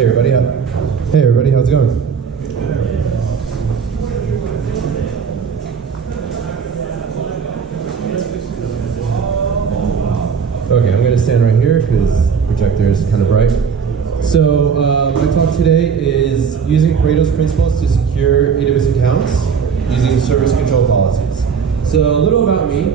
Hey everybody, how's it going? Okay, I'm going to stand right here because the projector is kind of bright. So my talk today is using Pareto's principles to secure AWS accounts using service control policies. So a little about me.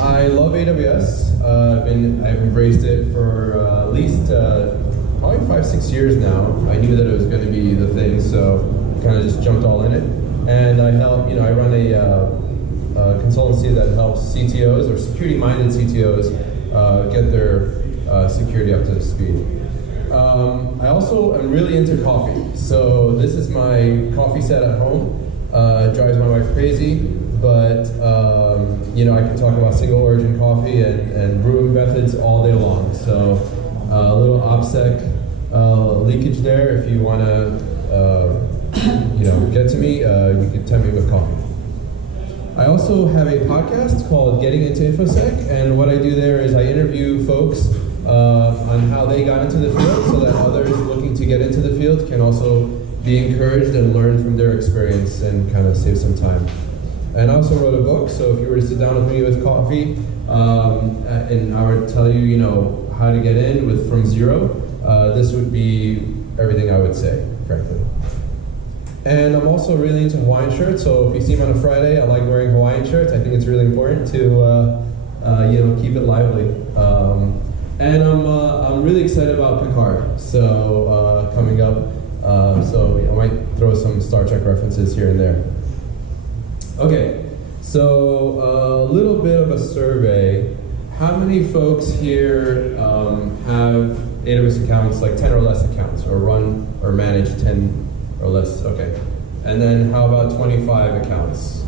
I love AWS. I've embraced it for at least probably 5-6 years now. I knew that it was going to be the thing, so kind of just jumped all in it. And I run a consultancy that helps CTOs or security-minded CTOs get their security up to speed. I also am really into coffee. So this is my coffee set at home. It drives my wife crazy, but I can talk about single origin coffee and brewing methods all day long. So a little OPSEC leakage there. If you want to get to me, you can tempt me with coffee. I also have a podcast called Getting Into InfoSec, and what I do there is I interview folks on how they got into the field so that others looking to get into the field can also be encouraged and learn from their experience and kind of save some time. And I also wrote a book, so if you were to sit down with me with coffee, and I were to tell you, how to get in from zero, this would be everything I would say, frankly. And I'm also really into Hawaiian shirts, so if you see me on a Friday, I like wearing Hawaiian shirts. I think it's really important to keep it lively. And I'm really excited about Picard, so coming up. So I might throw some Star Trek references here and there. Okay, so a little bit of a survey. How many folks here have AWS accounts, like 10 or less accounts, or run or manage 10 or less? Okay. And then how about 25 accounts?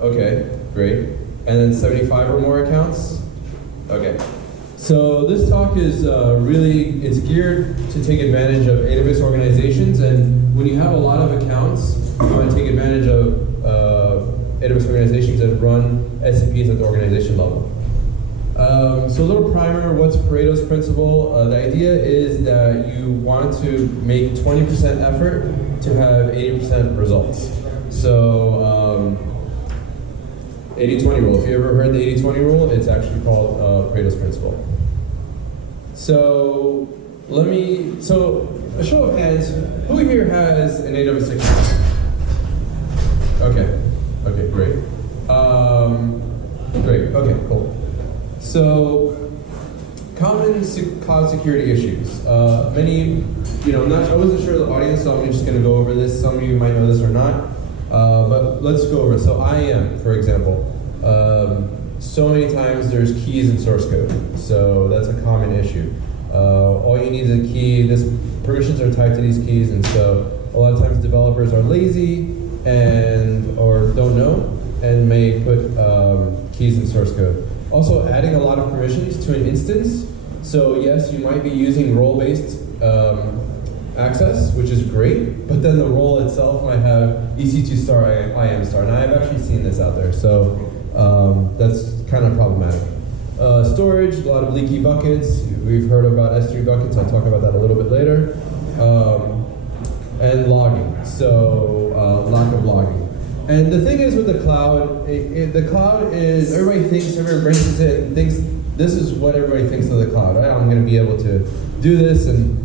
Okay, great. And then 75 or more accounts? Okay. So this talk is it's geared to take advantage of AWS organizations, and when you have a lot of accounts, you want to take advantage of AWS organizations that run SCPs at the organization level. So a little primer, what's Pareto's principle? The idea is that you want to make 20% effort to have 80% results. So 80-20 rule. If you ever heard the 80-20 rule, it's actually called Pareto's principle. So a show of hands, who here has an AWS account? Okay, great. Great, okay, cool. So, common cloud security issues. I wasn't sure of the audience, so I'm just going to go over this. Some of you might know this or not, but let's go over it. So IAM, for example, so many times there's keys in source code, so that's a common issue. All you need is a key. Permissions are tied to these keys, and so a lot of times developers are lazy or don't know and may put keys in source code. Also, adding a lot of permissions to an instance. So yes, you might be using role-based access, which is great, but then the role itself might have EC2 star, IAM star. Now, I've actually seen this out there, so that's kind of problematic. Storage, a lot of leaky buckets. We've heard about S3 buckets. I'll talk about that a little bit later. And logging, so lack of logging. And the thing is with the cloud, the cloud is, everybody embraces it and thinks this is what everybody thinks of the cloud. Right? I'm going to be able to do this, and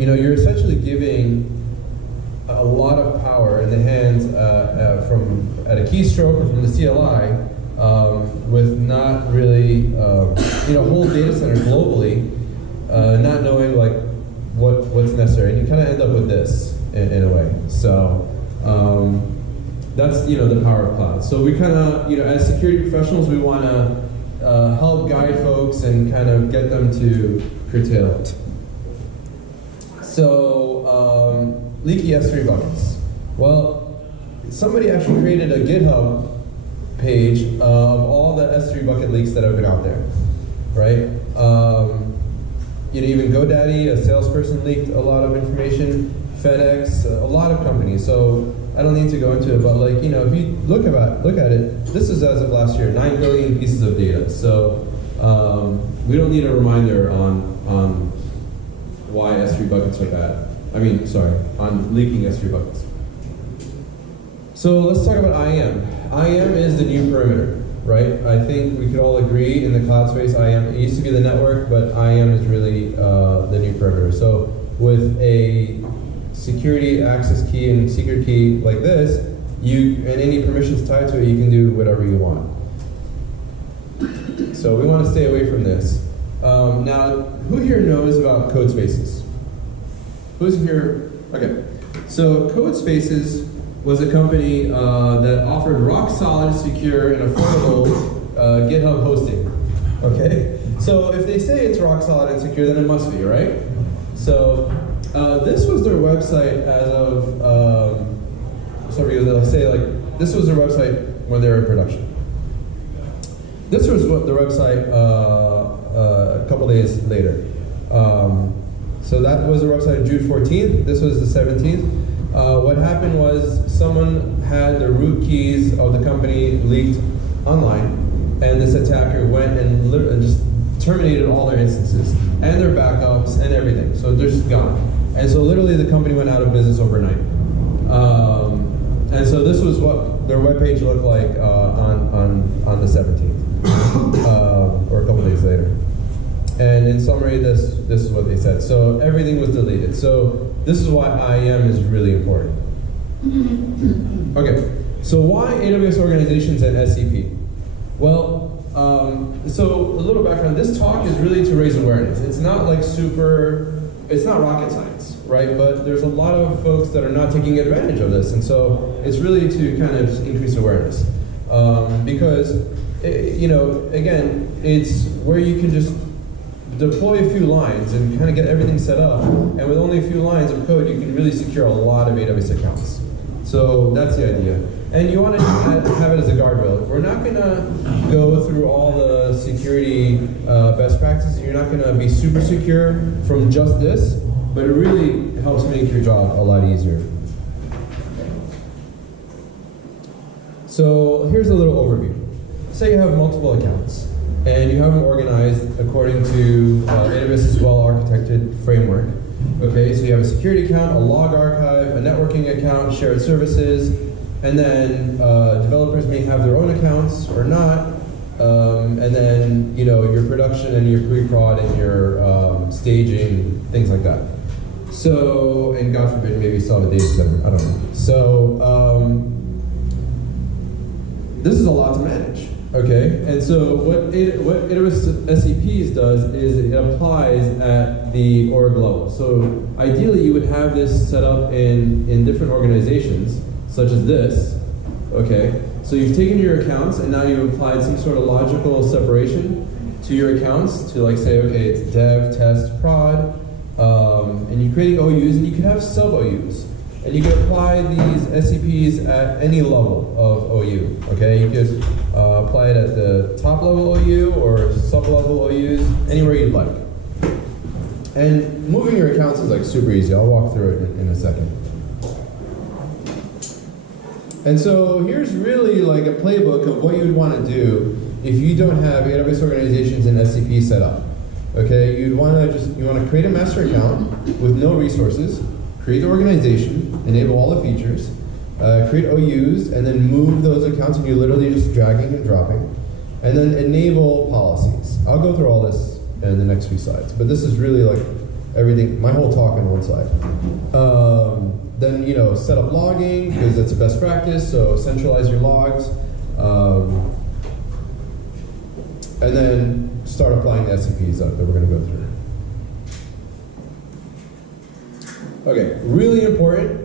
you're essentially giving a lot of power in the hands at a keystroke or from the CLI with not really, whole data centers globally, not knowing like what's necessary, and you kind of end up with this in a way. So. That's the power of cloud. So we kind of as security professionals, we want to help guide folks and kind of get them to curtail it. So leaky S3 buckets. Well, somebody actually created a GitHub page of all the S3 bucket leaks that have been out there, right? Even GoDaddy, a salesperson leaked a lot of information. FedEx, a lot of companies. So I don't need to go into it, but if you look at it, this is as of last year, 9 billion pieces of data. So we don't need a reminder on why S3 buckets are bad. On leaking S3 buckets. So let's talk about IAM. IAM is the new perimeter, right? I think we could all agree in the cloud space, IAM, it used to be the network, but IAM is really the new perimeter. So with a security access key and secret key like this, and any permissions tied to it, you can do whatever you want. So we want to stay away from this. Now, who here knows about code spaces? Who's here? Okay. So code spaces was a company that offered rock solid, secure, and affordable GitHub hosting. Okay? So if they say it's rock solid and secure, then it must be, right? So this was their website as of, this was their website when they were in production. This was what their website a couple days later. So that was their website on June 14th. This was the 17th. What happened was someone had the root keys of the company leaked online, and this attacker went and just terminated all their instances and their backups and everything. So they're just gone. And so literally the company went out of business overnight. And so this was what their webpage looked like on the 17th, or a couple days later. And in summary, this is what they said. So everything was deleted. So this is why IAM is really important. Okay, so why AWS organizations and SCP? Well, so a little background. This talk is really to raise awareness. It's not like it's not rocket science, right? But there's a lot of folks that are not taking advantage of this. And so it's really to kind of just increase awareness. Because, again, it's where you can just deploy a few lines and kind of get everything set up, and with only a few lines of code, you can really secure a lot of AWS accounts. So that's the idea. And you want to have it as a guardrail. We're not going to go through all the security best practices. You're not going to be super secure from just this, but it really helps make your job a lot easier. So here's a little overview. Say you have multiple accounts, and you have them organized according to AWS's well-architected framework. Okay, so you have a security account, a log archive, a networking account, shared services, and then developers may have their own accounts or not, and then your production and your pre-prod and your staging, things like that. So, and God forbid, maybe you still have a data center, I don't know. So, this is a lot to manage. Okay, and so what AWS SCPs does is it applies at the org level. So ideally, you would have this set up in different organizations, such as this. Okay, so you've taken your accounts and now you've applied some sort of logical separation to your accounts to say, okay, it's dev, test, prod, and you're creating OUs, and you can have sub-OUs. And you can apply these SCPs at any level of OU, okay? You could apply it at the top level OU or sub-level OUs, anywhere you'd like. And moving your accounts is super easy. I'll walk through it in a second. And so here's really a playbook of what you would want to do if you don't have AWS organizations and SCP set up. Okay, you want to create a master account with no resources, create the organization, enable all the features, create OUs, and then move those accounts, and you're literally just dragging and dropping, and then enable policies. I'll go through all this in the next few slides, but this is really everything, my whole talk on one side. Then set up logging, because that's a best practice, so centralize your logs, and then start applying the SCPs that we're going to go through. Okay, really important,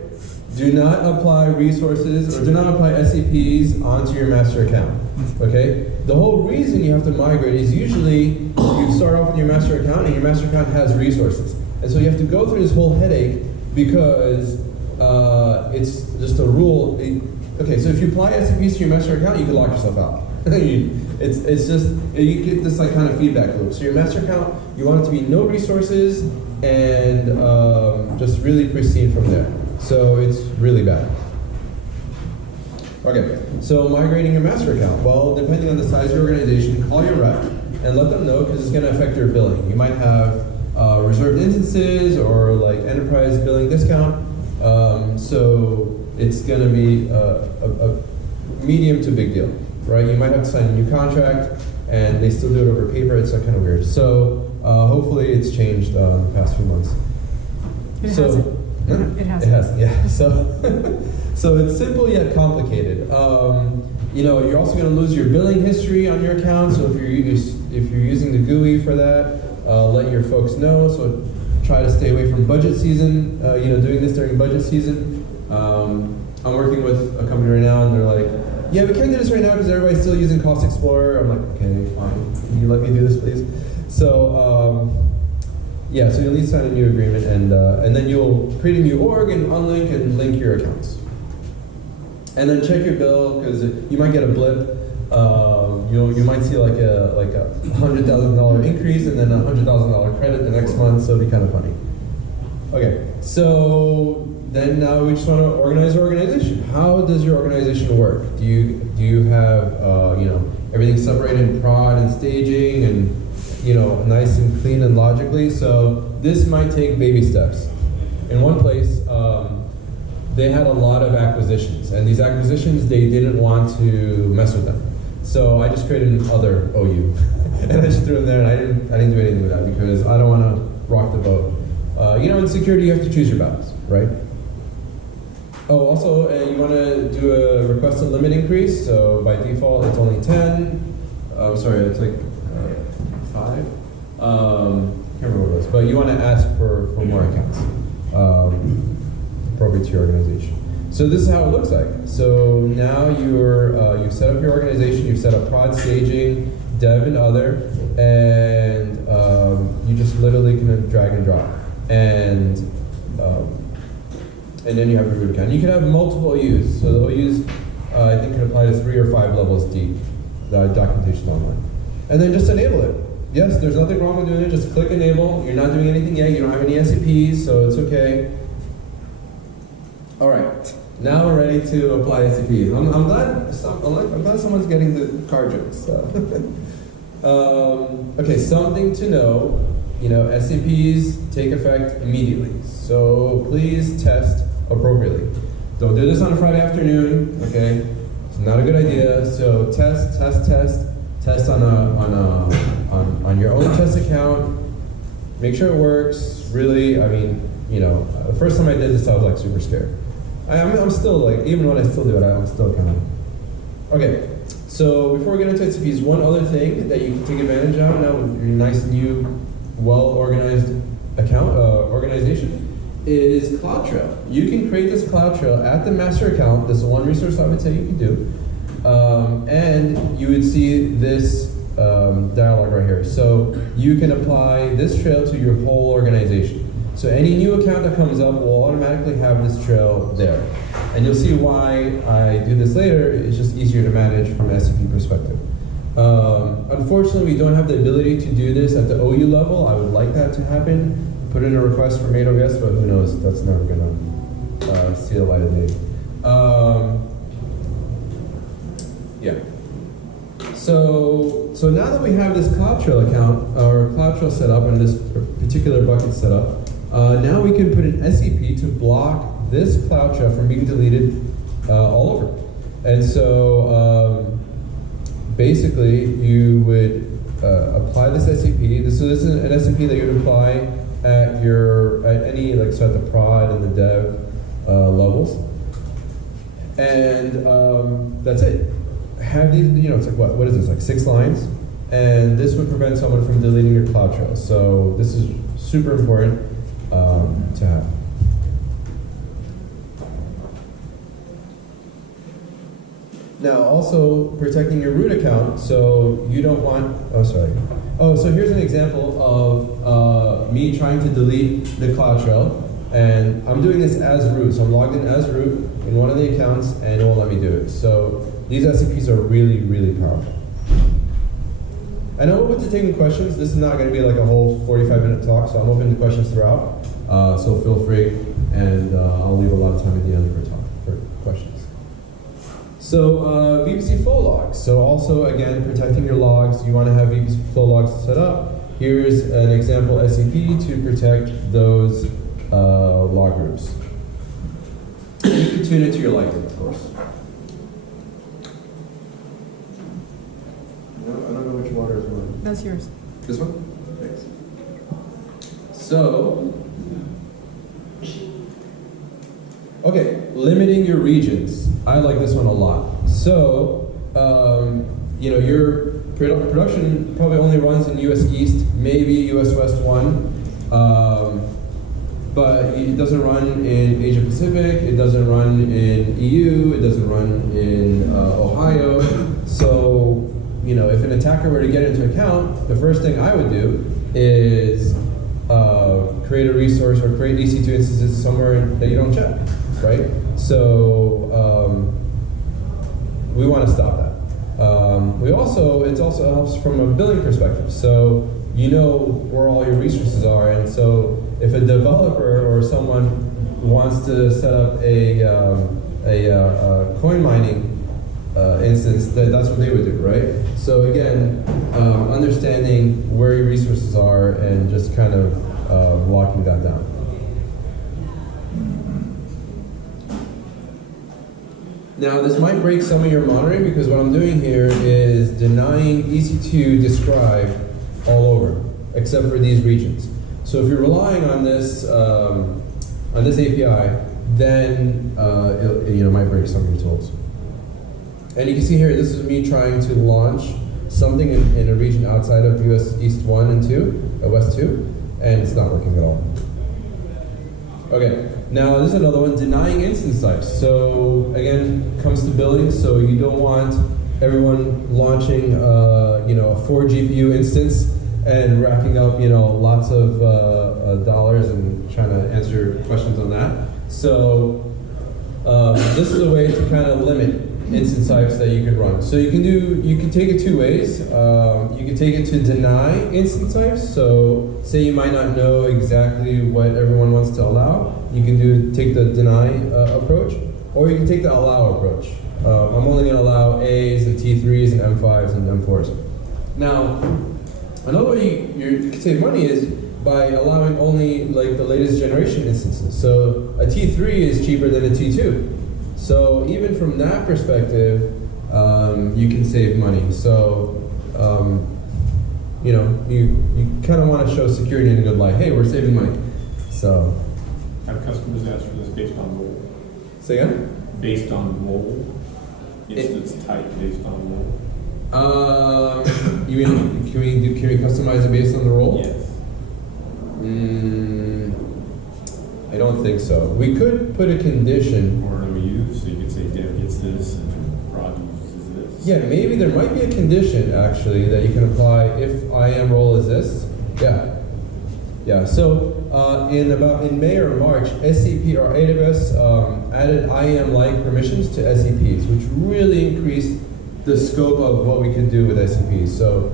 do not apply resources or do not apply SCPs onto your master account, okay? The whole reason you have to migrate is usually you start off with your master account and your master account has resources. And so you have to go through this whole headache because it's just a rule. Okay, so if you apply SCPs to your master account, you can lock yourself out. It's just, you get this kind of feedback loop. So your master account, you want it to be no resources and just really pristine from there. So it's really bad. Okay, so migrating your master account. Well, depending on the size of your organization, call your rep and let them know because it's going to affect your billing. You might have reserved instances or like enterprise billing discount. So it's going to be a medium to big deal, right? You might have to sign a new contract, and they still do it over paper. It's kind of weird. So hopefully it's changed in the past few months. It hasn't. It hasn't. It has, yeah. So it's simple yet complicated. You know, you're also going to lose your billing history on your account. So if you're using the GUI for that, let your folks know. So try to stay away from budget season. You know, doing this during budget season. I'm working with a company right now, and they're like, "Yeah, we can't do this right now because everybody's still using Cost Explorer." I'm like, "Okay, fine. Can you let me do this, please?" So. Yeah, so you'll need to sign a new agreement, and then you'll create a new org and unlink and link your accounts. And then check your bill, because you might get a blip. You might see like a $100,000 increase and then a $100,000 credit the next month, so it'll be kind of funny. Okay, so then now we just want to organize your organization. How does your organization work? Do you have you know, everything separated in prod and staging and, you know, nice and clean and logically? So this might take baby steps. In one place, they had a lot of acquisitions, and these acquisitions, they didn't want to mess with them. So I just created an other OU, and I just threw them there, and I didn't do anything with that because I don't want to rock the boat. You know, in security, you have to choose your battles, right? Oh, also, you want to do a requested limit increase. So by default, it's only 10. Sorry, it's like 5. Can't remember what it was, but you want to ask for more accounts appropriate to your organization. So this is how it looks like. So now you've set up your organization, you've set up prod, staging, dev, and other, and you just literally can drag and drop, and then you have your root account. You can have multiple OUs. So the OUs I think can apply to 3 or 5 levels deep. The documentation online, and then just enable it. Yes, there's nothing wrong with doing it. Just click enable. You're not doing anything yet. You don't have any SCPs, so it's okay. All right, now we're ready to apply SCPs. I'm glad someone's getting the card jokes. So. Okay, something to know. You know, SCPs take effect immediately, so please test appropriately. Don't do this on a Friday afternoon. Okay, it's not a good idea. So test on your own test account. Make sure it works. Really, I mean, you know, the first time I did this, I was like super scared. I'm still like, even when I still do it, I'm still kind of. Okay, so before we get into SCPs, one other thing that you can take advantage of now with your nice new, well-organized account organization is CloudTrail. You can create this CloudTrail at the master account. This is one resource I would say you can do. And you would see this dialog right here. So you can apply this trail to your whole organization. So any new account that comes up will automatically have this trail there. And you'll see why I do this later. It's just easier to manage from an SCP perspective. Unfortunately, we don't have the ability to do this at the OU level. I would like that to happen. Put in a request from AWS, but who knows? That's never going to see the light of day. Yeah. So now that we have this CloudTrail account, or CloudTrail set up, and this particular bucket set up, now we can put an SCP to block this CloudTrail from being deleted all over. And so basically, you would apply this SCP. So this is an SCP that you would apply at any, like, so at the prod and the dev levels, and that's it. Have these, you know, it's like what is this, like 6 lines, and this would prevent someone from deleting your CloudTrail. So this is super important to have. Now, also protecting your root account, so you don't want, so here's an example of me trying to delete the CloudTrail, and I'm doing this as root, so I'm logged in as root in one of the accounts, and it won't let me do it. So these SCPs are really, really powerful. I know we're open to taking questions. This is not going to be like a whole 45-minute talk, so I'm open to questions throughout, so feel free, and I'll leave a lot of time at the end for questions. So VPC flow logs. So also, again, protecting your logs. You want to have VPC flow logs set up. here's an example SCP to protect those log groups. You can tune it to your liking, of course. I don't know which water is mine. That's yours. This one? Thanks. So, okay, limiting your regions. I like this one a lot. So, you know, your production probably only runs in US East, maybe US West 1, but it doesn't run in Asia Pacific, it doesn't run in EU, it doesn't run in Ohio. So, you know, if an attacker were to get into account, the first thing I would do is create a resource or create EC2 instances somewhere that you don't check, right? So we want to stop that. It also helps from a billing perspective. So you know where all your resources are, and so if a developer or someone wants to set up a coin mining instance, that's what they would do, right? So again, understanding where your resources are and just kind of locking that down. Now this might break some of your monitoring because what I'm doing here is denying EC2 describe all over, except for these regions. So if you're relying on this API, then it might break some of your tools. And you can see here, this is me trying to launch something in a region outside of US East 1 and 2, West 2, and it's not working at all. Okay, now this is another one, denying instance types. So again, comes to billing, so you don't want everyone launching a 4 GPU instance and racking up lots of dollars and trying to answer questions on that. So this is a way to kind of limit instance types that you can run. So you can take it two ways. You can take it to deny instance types. So say you might not know exactly what everyone wants to allow. You can take the deny approach, or you can take the allow approach. I'm only going to allow A's and T3s and M5s and M4s. Now, another way you can save money is by allowing only like the latest generation instances. So a T3 is cheaper than a T2. So even from that perspective, you can save money. So you kind of want to show security in a good light. Hey, we're saving money. So have customers ask for this based on role? Say again? Based on role? Instance type based on role? You mean can we customize it based on the role? Yes. I don't think so. We could put a condition. Or an OU, so you could say dev gets this and prod uses this. Yeah, maybe there might be a condition actually that you can apply if IAM role is this. Yeah. Yeah. So in May or March, SCP or AWS added IAM-like permissions to SCPs, which really increased the scope of what we could do with SCPs. So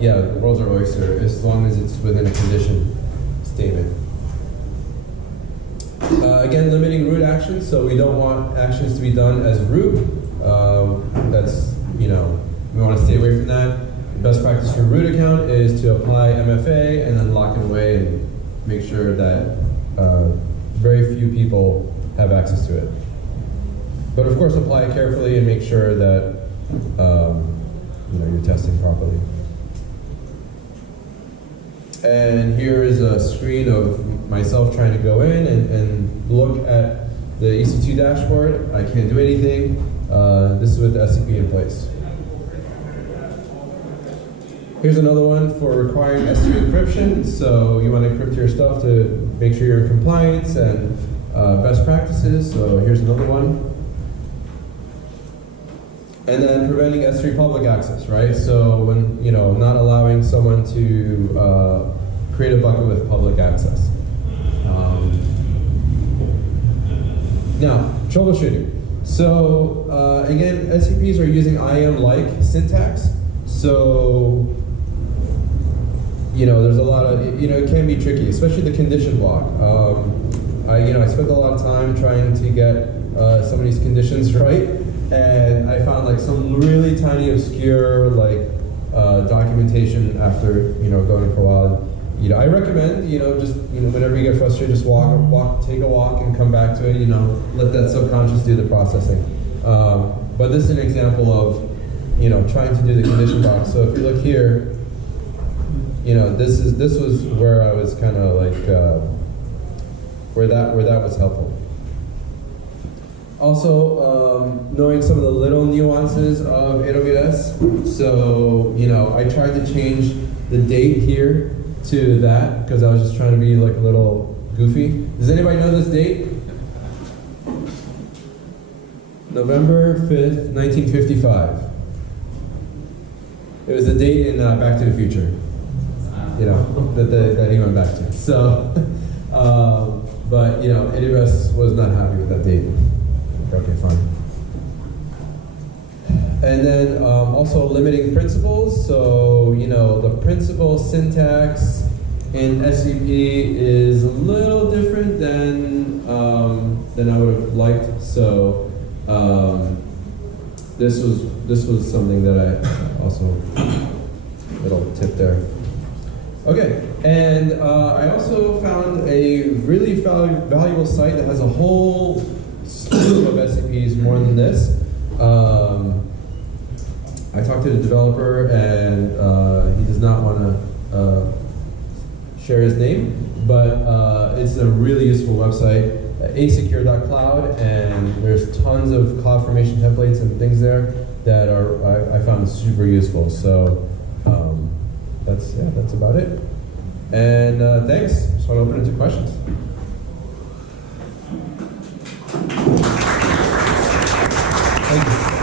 yeah, the world's our oyster as long as it's within a condition statement. Again, limiting root actions, so we don't want actions to be done as root. That's, we want to stay away from that. The best practice for root account is to apply MFA and then lock it away and make sure that very few people have access to it. But of course, apply it carefully and make sure that you're testing properly. And here is a screen of myself trying to go in and look at the EC2 dashboard. I can't do anything. This is with the SCP in place. Here's another one for requiring S3 encryption. So you want to encrypt your stuff to make sure you're in compliance and best practices. So here's another one. And then preventing S3 public access, right? So when, not allowing someone to create a bucket with public access. Now, troubleshooting. So again, SCPs are using IAM-like syntax. So, there's a lot of, it can be tricky, especially the condition block. I spent a lot of time trying to get some of these conditions right. And I found like some really tiny obscure like documentation after going for a while. I recommend just whenever you get frustrated, just take a walk and come back to it. Let that subconscious do the processing. But this is an example of trying to do the condition box. So if you look here, this was where I was kind of like where that was helpful. Also, knowing some of the little nuances of AWS. So, I tried to change the date here to that because I was just trying to be like a little goofy. Does anybody know this date? November 5th, 1955. It was the date in Back to the Future, that he went back to. So, but, AWS was not happy with that date. Okay, fine. And then also limiting principles. So, the principal syntax in SCP is a little different than I would have liked. So, this was something that I also, little tip there. Okay, and I also found a really valuable site that has a whole slew of SCPs, more than this. I talked to the developer, and he does not want to share his name, but it's a really useful website, SecureDocCloud, and there's tons of CloudFormation templates and things there that I found super useful. So that's about it. And thanks. Just want to open it to questions. Thank you.